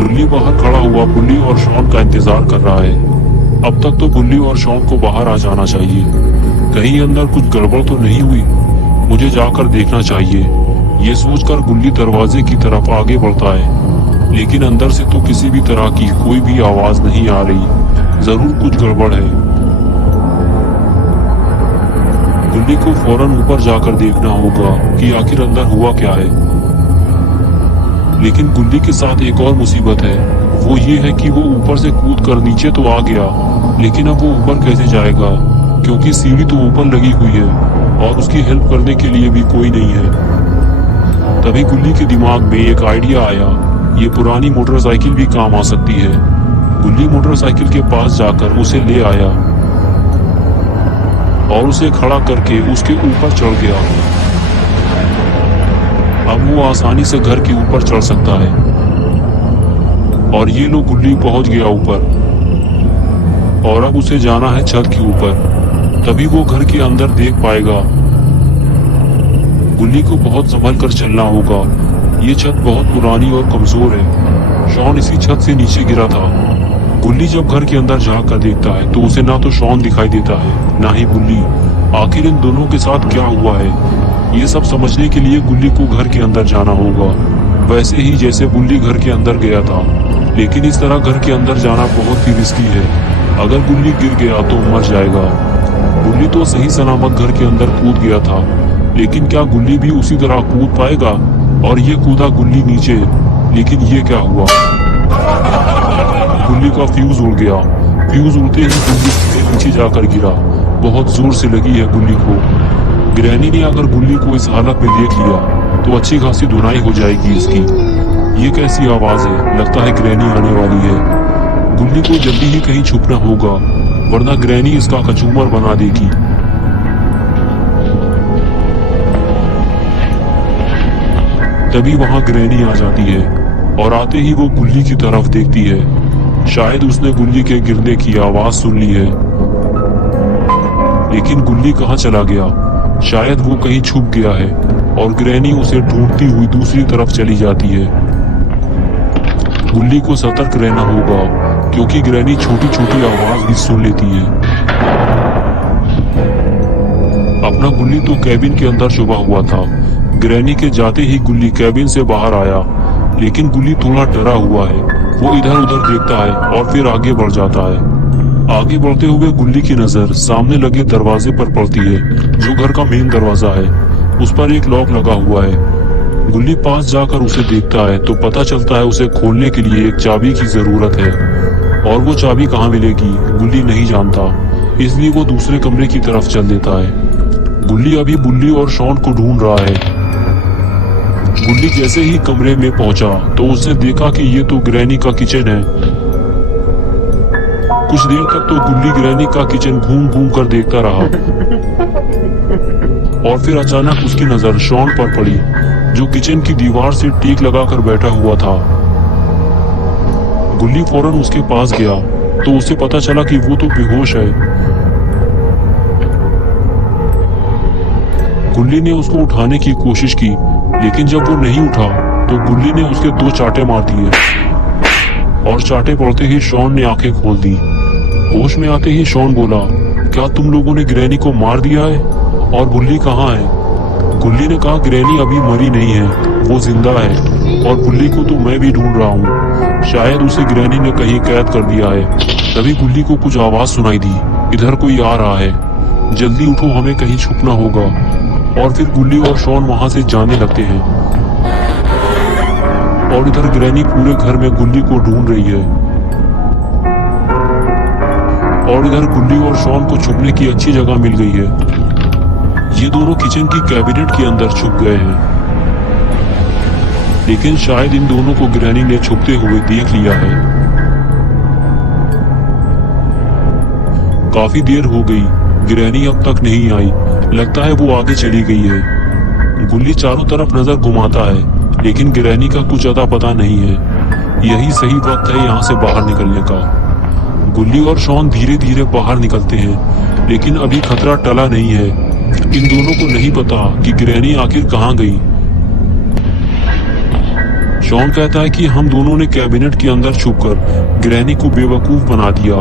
बुल्ली बाहर खड़ा हुआ बुल्ली और शॉन का इंतजार कर रहा है। अब तक तो बुल्ली और शॉन को बाहर आ जाना चाहिए। कहीं अंदर कुछ गड़बड़ तो नहीं हुई, मुझे जाकर देखना चाहिए। ये सोचकर बुल्ली दरवाजे की तरफ आगे बढ़ता है, लेकिन अंदर से तो किसी भी तरह की कोई भी आवाज नहीं आ रही। जरूर कुछ गड़बड़ है। बुल्ली को फौरन ऊपर जाकर देखना होगा कि आखिर अंदर हुआ क्या है। लेकिन बुल्ली के साथ एक और मुसीबत है, वो ये है कि वो ऊपर से कूद कर नीचे तो आ गया, लेकिन अब वो ऊपर कैसे जाएगा, क्योंकि सीढ़ी तो ऊपर लगी हुई है और उसकी हेल्प करने के लिए भी कोई नहीं है। तभी बुल्ली के दिमाग में एक आइडिया आया, ये पुरानी मोटरसाइकिल भी काम आ सकती है। बुल्ली मोटरसाइकिल के पास जाकर उसे ले आया और उसे खड़ा करके उसके ऊपर चढ़ गया। अब वो आसानी से घर के ऊपर चढ़ सकता है। और ये लो बुल्ली पहुंच गया ऊपर, और अब उसे जाना है छत के ऊपर, तभी वो घर के अंदर देख पाएगा। बुल्ली को बहुत संभल कर चलना होगा, ये छत बहुत पुरानी और कमजोर है। शॉन इसी छत से नीचे गिरा था। बुल्ली जब घर के अंदर झांक कर देखता है तो उसे ना तो शॉन दिखाई देता है ना ही बुल्ली। आखिर इन दोनों के साथ क्या हुआ है, ये सब समझने के लिए बुल्ली को घर के अंदर जाना होगा, वैसे ही जैसे बुल्ली घर के अंदर गया था। लेकिन इस तरह घर के अंदर जाना बहुत ही रिस्की है। अगर बुल्ली गिर गया तो मर जाएगा। बुल्ली तो सही सलामत घर के अंदर कूद गया था, लेकिन क्या गुल्ली भी उसी तरह कूद पाएगा? और ये कूदा गुल्ली नीचे, लेकिन ये क्या हुआ? गुल्ली का फ्यूज उड़ गया। फ्यूज उड़ते ही गुल्ली नीचे जाकर गिरा। बहुत जोर से लगी है गुल्ली को। ग्रैनी ने अगर गुल्ली को इस हालत में देख लिया तो अच्छी खासी धुनाई हो जाएगी इसकी। ये कैसी आवाज है? लगता है ग्रैनी आने वाली है। गुल्ली को जल्दी ही कहीं छुपना होगा, वरना ग्रैनी इसका कचूमर बना देगी। तभी वहां ग्रैनी आ जाती है और आते ही वो गुल्ली की तरफ देखती है। शायद उसने गुल्ली के गिरने की आवाज सुन ली है, लेकिन गुल्ली कहाँ चला गया? शायद वो कहीं छुप गया है और ग्रैनी उसे ढूंढती हुई दूसरी तरफ चली जाती है। गुल्ली को सतर्क रहना होगा, क्योंकि ग्रैनी छोटी छोटी आवाज भी सुन लेती है। अपना गुल्ली तो कैबिन के अंदर छुपा हुआ था। ग्रैनी के जाते ही गुल्ली कैबिन से बाहर आया, लेकिन गुल्ली थोड़ा डरा हुआ है। वो इधर उधर देखता है और फिर आगे बढ़ जाता है। आगे बढ़ते हुए गुल्ली की नजर सामने लगे दरवाजे पर पड़ती है, जो घर का मेन दरवाजा है। उस पर एक लॉक लगा हुआ है। गुल्ली पास जाकर उसे देखता है तो पता चलता है उसे खोलने के लिए एक चाबी की जरूरत है, और वो चाबी कहाँ मिलेगी गुल्ली नहीं जानता, इसलिए वो दूसरे कमरे की तरफ चल देता है। गुल्ली अभी बुल्ली और शॉन को ढूंढ रहा है। गुल्ली जैसे ही कमरे में पहुंचा तो उसने देखा कि ये तो ग्रैनी का किचन है। कुछ देर तक तो गुल्ली ग्रैनी का किचन घूम घूम कर देखता रहा, और फिर अचानक उसकी नजर शॉन पर पड़ी, जो किचन की दीवार से टीक लगाकर बैठा हुआ था। गुल्ली फौरन उसके पास गया तो उसे पता चला कि वो तो बेहोश है। गुल्ली ने उसको उठाने की कोशिश की, लेकिन जब वो नहीं उठा तो गुल्ली ने उसके 2 चांटे मार दिए, और चांटे पड़ते ही शॉन ने आंखें खोल दी। होश में आते ही शॉन बोला, क्या तुम लोगों ने ग्रैनी को मार दिया है? और बुल्ली कहाँ है? गुल्ली ने कहा, ग्रैनी अभी मरी नहीं है, वो जिंदा है, और बुल्ली को तो मैं भी ढूंढ रहा हूँ। शायद उसे ग्रैनी ने कहीं कैद कर दिया है। तभी गुल्ली को कुछ आवाज सुनाई दी, इधर कोई आ रहा है, जल्दी उठो, हमें कहीं छुपना होगा। और फिर गुल्ली और शॉन वहां से जाने लगते हैं, और इधर ग्रैनी पूरे घर में गुल्ली को ढूंढ रही है। और इधर गुल्ली और शॉन को छुपने की अच्छी जगह मिल गई है। ये दोनों किचन की कैबिनेट के अंदर छुप गए हैं, लेकिन शायद इन दोनों को ग्रैनी ने छुपते हुए देख लिया है। काफी देर हो गई, ग्रैनी अब तक नहीं आई। लगता है वो आगे चली गई है। गुल्ली चारों तरफ नजर घुमाता है, लेकिन ग्रैनी का कुछ अता पता नहीं है। यही सही वक्त है यहाँ से बाहर निकलने का। गुल्ली और शॉन धीरे धीरे बाहर निकलते हैं, लेकिन अभी खतरा टला नहीं है। इन दोनों को नहीं पता कि ग्रैनी आखिर कहाँ गई। शॉन कहता है कि हम दोनों ने कैबिनेट के अंदर छुपकर ग्रैनी को बेवकूफ बना दिया।